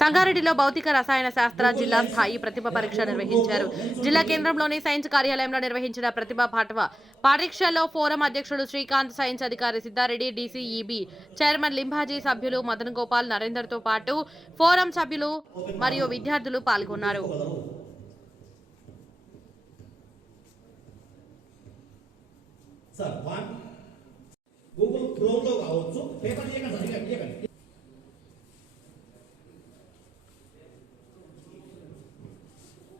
సంగారెడ్డిలో భౌతిక రసాయన శాస్త్ర జిల్లా స్థాయి ప్రతిభ పరీక్ష నిర్వహించారు. జిల్లా కేంద్రంలోని సైన్స్ కార్యాలయంలో నిర్వహించిన ప్రతిభ పాఠవ పరీక్షలో ఫోరం అధ్యక్షుడు శ్రీకాంత్ సైన్స్ అధికారి సిద్ధారెడ్డి డీసీఈబీ చైర్మన్ లింబాజీ సభ్యులు మదన్ గోపాల్ నరేందర్తో పాటు ఫోరం సభ్యులు మరియు విద్యార్థులు పాల్గొన్నారు. గూగుల్ కావచ్చు పేపర్ చేయకండి సార్ చేయకండి, చేయకండి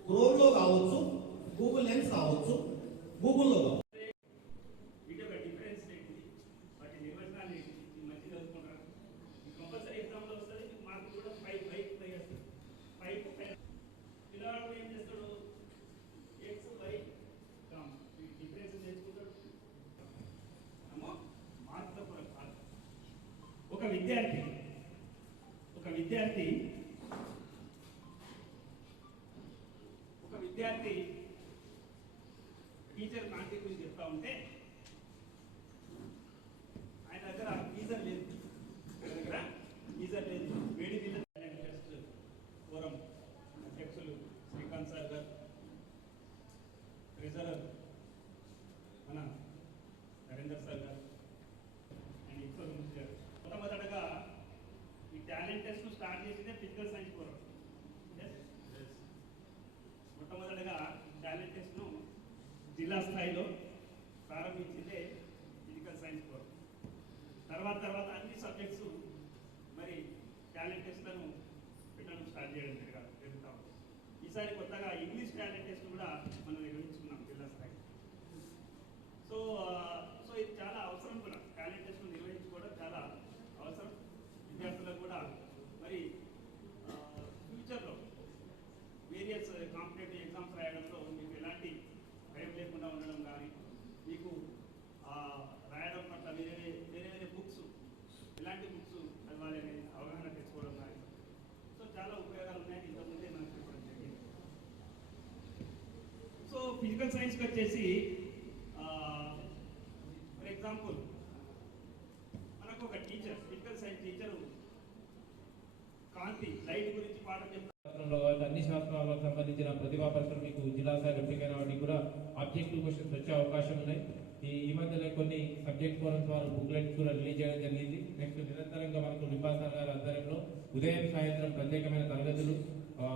క్రోమ్లో కావచ్చు గూగుల్ లెన్స్ కావచ్చు గూగుల్లో కావచ్చు వీటి యొక్క డిఫరెన్స్ ఏంటి వాటి నిర్వచనాలు ఏంటి ఈ మంచి చదువుకుంటారు ఈ కంపల్సరీ ఎగ్జామ్లో వస్తుంది మీకు మార్కులు కూడా ఫైవ్ ఫైవ్ ఫైవ్ వస్తుంది ఫైవ్ ఫైవ్ పిల్లవాడు ఏం చేస్తాడు ఎక్స్ వై కామ్ ఈ డిఫరెన్స్ నేర్చుకుంటాడు ఏమో మార్కుల కొరకు కాదు ఒక విద్యార్థి. ఒక విద్యార్థి. ఒక విద్యార్థి. టీచర్ కాంతి గురించి చెప్తా ఉంటే ఆయన దగ్గర గీజర్ లేదు ఆయన దగ్గర గీజర్ లేదు వేడి నీళ్ళ టెస్ట్ ఫోరం అధ్యక్షులు శ్రీకాంత్ సార్ గారు ట్రెజరర్ మన నరేందర్ సార్ గారు అండ్ ఇన్ఫో మినిస్టర్ గారు మొట్టమొదటగా ఈ టాలెంట్ టెస్ట్ స్టార్ట్ చేసిందే ఫిజికల్ సైన్స్ ఫోరం Yes? మొట్టమొదటగా టాలెంట్ టెస్ట్ను జిల్లా స్థాయిలో ప్రారంభించిందే ఫిజికల్ సైన్స్ కోర్ తర్వాత తర్వాత అన్ని సబ్జెక్ట్స్ మరి టాలెంట్ టెస్ట్లను పెట్టడం స్టార్ట్ చేయడం జరగాలి జరుగుతూ ఉంది. ఈసారి కొత్తగా ఇంగ్లీష్ టాలెంట్ టెస్ట్ కూడా మనం నిర్వహించుకున్నాం జిల్లా స్థాయి. సో సో ఇది చాలా అవసరం కూడా. టాలెంట్ టెస్ట్ నిర్వహించుకోవడం చాలా అవసరం. విద్యార్థులకు కూడా మరి ఫ్యూచర్లో వేరియస్ కాంపిటేటివ్ ఎగ్జామ్స్ రాయడంలో మీకు ఎలాంటి భయం లేకుండా ఉండడం కానీ మీకు రాయడం పట్ల వేరే వేరే వేరే బుక్స్ ఎలాంటి బుక్స్ చదవాలి అనే అవగాహన తెచ్చుకోవడం కానీ సో చాలా ఉపయోగాలు ఉన్నాయి ఇంతకుముందే మనం చెప్పడం జరిగింది. సో ఫిజికల్ సైన్స్కి వచ్చేసి ఫర్ ఎగ్జాంపుల్ మనకు ఒక టీచర్ ఫిజికల్ సైన్స్ టీచరు కాంతి లైట్ గురించి పాఠం చెప్తారు శాస్త్రంలో కావచ్చు, అన్ని శాస్త్రాలకు సంబంధించిన ప్రతిభా పరీక్షలు మీకు జిల్లా స్థాయి ఎంపికైన వాటికి కూడా ఆబ్జెక్టివ్ క్వశ్చన్స్ వచ్చే అవకాశం ఉన్నాయి. ఈ ఈ మధ్యలో కొన్ని సబ్జెక్ట్ ఫోరమ్స్ వారు బుక్లెట్స్ కూడా రిలీజ్ చేయడం జరిగింది. నెక్స్ట్ నిరంతరంగా మనకు నిపాసన గారి ఆధ్వర్యంలో ఉదయం సాయంత్రం ప్రత్యేకమైన తరగతులు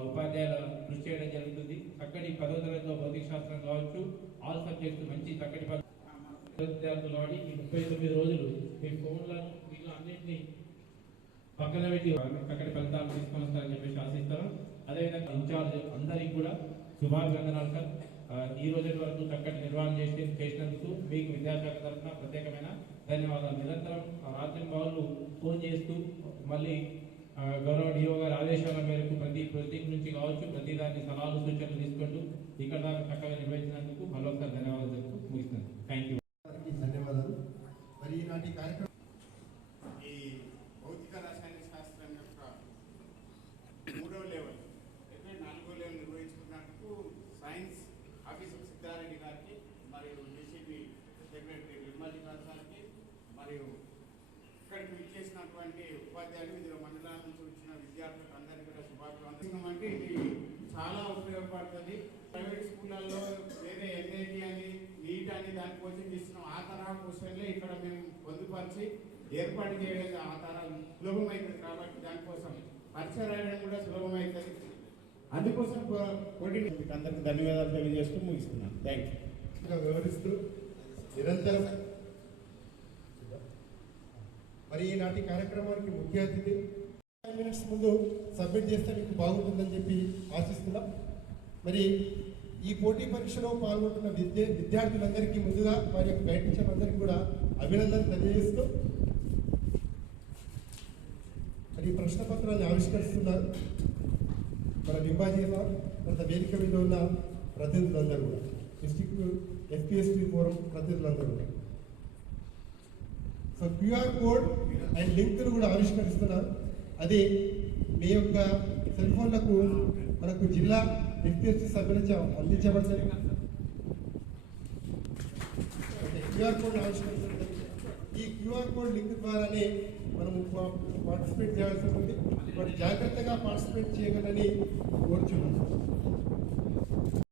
ఉపాధ్యాయుల కృషి చేయడం జరుగుతుంది. చక్కటి పదో తరగతిలో భౌతిక శాస్త్రం కావచ్చు ఆల్ సబ్జెక్ట్స్ మంచి చక్కటి విద్యార్థులు కాబట్టి ఈ ముప్పై తొమ్మిది రోజులు మీ ఫోన్లను వీళ్ళు అన్నింటినీ పక్కన పెట్టి చక్కటి ఫలితాలు తీసుకొని శుభాభివందనాలు సార్ ఈ రోజు వరకు చక్కటి నిర్వహణ చేసి చేసినందుకు మీకు విద్యాశాఖ తరఫున ప్రత్యేకమైన ధన్యవాదాలు. నిరంతరం రాత్రి బావులు ఫోన్ చేస్తూ మళ్ళీ గౌరవ డిఓ గారి ఆదేశాల మేరకు ప్రతి ప్రతి నుంచి కావచ్చు ప్రతి దాన్ని సలహాలు సూచనలు తీసుకుంటూ దాకా చక్కగా నిర్వహించినందుకు మరొకసారి ధన్యవాదాలు చెప్తూ ముగిస్తాను థ్యాంక్ యూ అందరికీ ధన్యవాదాలు మరి ఈనాటి కార్యక్రమం ఈ భౌతిక రసాయన శాస్త్రం యొక్క మూడవ లెవెల్ అయితే నాలుగో లెవెల్ నిర్వహించుకున్నందుకు సైన్స్ ఆఫీసర్ సిద్ధారెడ్డి గారికి మరియు డీసీబీ సెక్రటరీ నిర్మల్ గారికి మరియు ఇక్కడికి విచ్చేసినటువంటి ఉపాధ్యాయులు వివిధ మండలాల నుంచి వచ్చిన విద్యార్థులకు అందరికీ కూడా శుభాకాంక్షలు అంటే ఇది చాలా ఉపయోగపడుతుంది. ప్రైవేట్ స్కూళ్ళల్లో వేరే ఎన్ఐటి అని నీట్ అని దాని కోచింగ్ ఇస్తున్నాం. ఆ తరహా క్వశ్చన్లే ఇక్కడ మేము పొందుపరిచి ఏర్పాటు చేయడం ఆ తరహా సులభమవుతుంది కాబట్టి దానికోసం పరీక్ష రాయడం కూడా సులభమవుతుంది అందుకోసం పోటీ మీకు అందరికి ధన్యవాదాలు తెలియజేస్తూ ముగిస్తున్నాను. థ్యాంక్ యూ వివరిస్తూ నిరంతరం మరి ఈనాటి కార్యక్రమానికి ముఖ్య అతిథి ఫైవ్ మినిట్స్ ముందు సబ్మిట్ చేస్తే మీకు బాగుంటుందని చెప్పి ఆశిస్తున్నాం. మరి ఈ పోటీ పరీక్షలో పాల్గొంటున్న విద్య విద్యార్థులందరికీ ముందుగా వారి యొక్క గైడ్ కూడా అభినందనలు తెలియజేస్తూ మరి ఈ ప్రశ్న పత్రాన్ని ఆవిష్కరిస్తున్నారు మన లింబాజీ సార్ వేదిక మీద ఉన్న ప్రతినిధులందరూ కూడా. డిస్టిక్ ఎఫ్పిఎస్టి ఫోరం ప్రతినిధులందరూ కూడా. సో క్యూఆర్ కోడ్ అండ్ లింక్ను కూడా ఆవిష్కరిస్తున్నారు. అది మీ యొక్క సెల్ ఫోన్లకు మనకు జిల్లా ఎస్పీఎస్సీ సభ్యుల అందించబడుతుంది. క్యూఆర్ కోడ్ ఆవిష్కరిస్తుంది ఈ క్యూఆర్ కోడ్ లింక్ ద్వారానే మనము పార్టిసిపేట్ చేయాల్సి ఉంటుంది. వాటి జాగ్రత్తగా పార్టిసిపేట్ చేయగలని కోరుచున్నాం